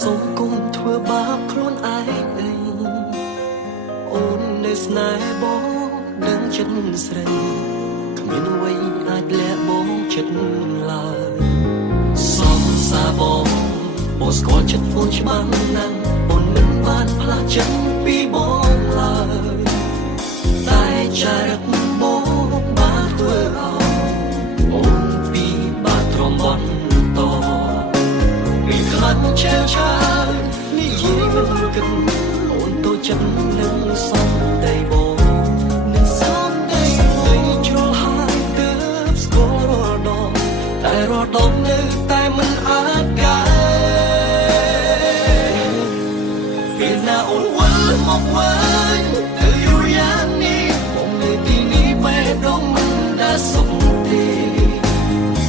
សូមគុំធ្វើបាបខ្លួនឯងអូននៅស្នេហ៍បងដឹងចិត្តស្រីគ្មានអ្វីអាចលាក់បងចិត្តឡើយសំសាបងស្គាល់ចិត្តអូនច្បាស់ណាស់អូនមិនបានផ្លាស់ចិត្តពីបងឡើយតែចរិតបងបានធ្វើឲ្យអូនពីបាត់ទ្រាំបន្តពីខ្លាចឆេវឆាយនិយាយមិនគិតអូនទៅចិត្តនឹងសំដីបងនឹងសំដីជ្រុលហើយទើបស្គាល់រាល់ដងតែរាល់ដងនៅតែមិនអាចកែពេលណាអូនវិលមកវិញទៅយូរយ៉ាងនេះបងនៅទីនេះបេះដូងមិនដែលសុខទេ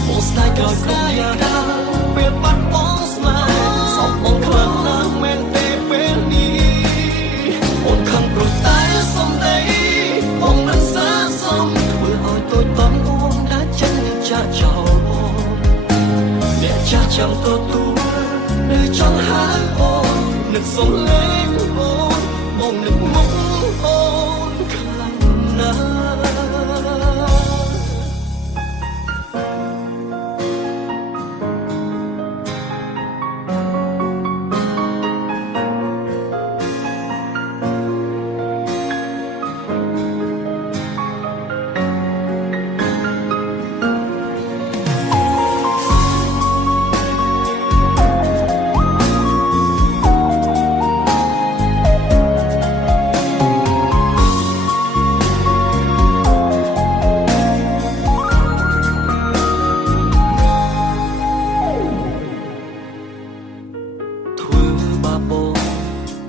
បងស្ដាយក៏ស្ដាយដល់ពេលបាត់បងស្នេហ៍សំបងខ្លាំងណាស់មែនទេពេលនេះអូនខំប្រតែសំដីបងមិនសាសមធ្វើឲ្យtôiតន់អូនđã chânចាក់ចោលអ្នកចាស់ចាំទទួលនៅចង់ហៅអូននឹកសំឡេងអូនបងនឹកមុខអូនខ្លាំងណាស់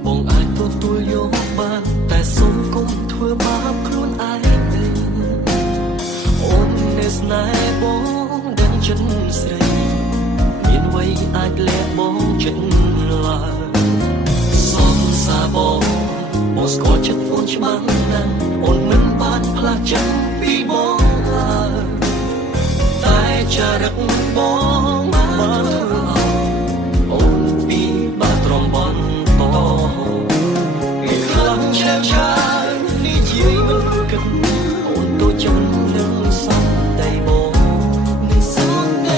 បងអាចទទួលយកបានតែសូមគុំធ្វើបាបខ្លួនឯងអូននៅស្នេហ៍បងដឹងចិត្តស្រីមានអ្វីអាចលាក់បងចិត្តឡើយសំសាបងស្គាល់ចិត្តអូនច្បាស់ណាស់អូនមិនបានផ្លាស់ចិត្តពីបងឡើយតែចរិតបងបានធ្វើឲ្យអូនពីបាត់ទ្រាំបន្តឆេវឆាយនិយាយមិនគិតអូនទៅចិត្តនឹងសំដីបងនឹងសំដី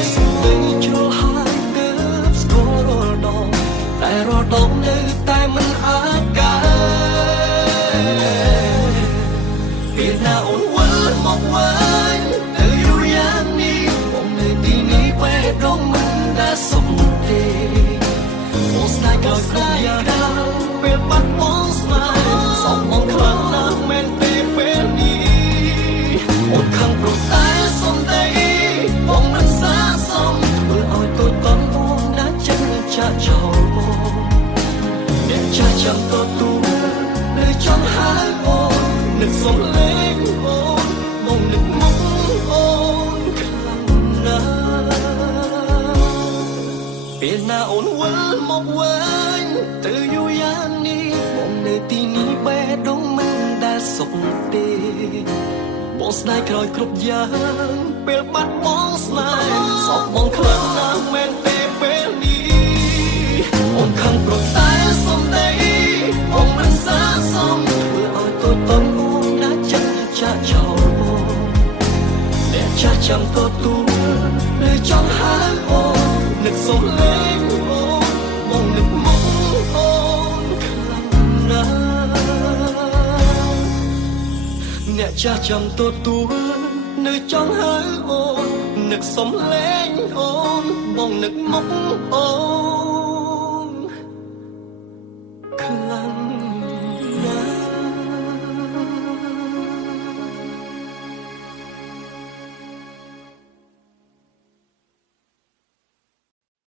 ជ្រុលហើយទើបស្គាល់រាល់ដងតែរាល់ដងនៅតែមិនអាចកែពេលណាអូនវិលមកវិញទៅយូរយ៉ាងនេះបងនៅទីនេះបេះដូងមិនដែលសុខទេអូនស្ដាយក៏ស្ដាយដល់ពេលបាត់បងស្នេហ៍សំបងខ្លាំងណាស់មែនទេពេលនេះអូនខំប្រតែសំដីបងមិនសាសមធ្វើឲ្យtôiតន់បងđã chânចាក់ចោលបងអ្នកចាស់ចាំទទួលនៅចង់ហៅអូននឹកសំឡេងអូនបងនឹកមុខអូនខ្លាំងណាស់ពេលណាអូនវិលមកវិញទៅយូរយ៉ាងនេះបងនៅទីនេះបេះដូងមិនដែលសុខទេបងស្ដាយក្រោយគ្រប់យ៉ាងពេលបាត់បងស្នេហ៍សោកបងខ្លាំងណាស់មែនទេពេលនេះអូនខំប្រតែសំដីបងមិនសាសមធ្វើឲ្យtôiតន់អូនđã chânចាក់ចោលបងអ្នកចាស់ចាំទទួលនៅចង់ហៅអូននឹកសំឡេងអូនបងនឹកមុខអូនខ្លាំងណាស់អ្នកចាស់ចាំទទួលនៅចង់ហៅអូននឹកសំឡេងអូនបងនឹកមុខអូន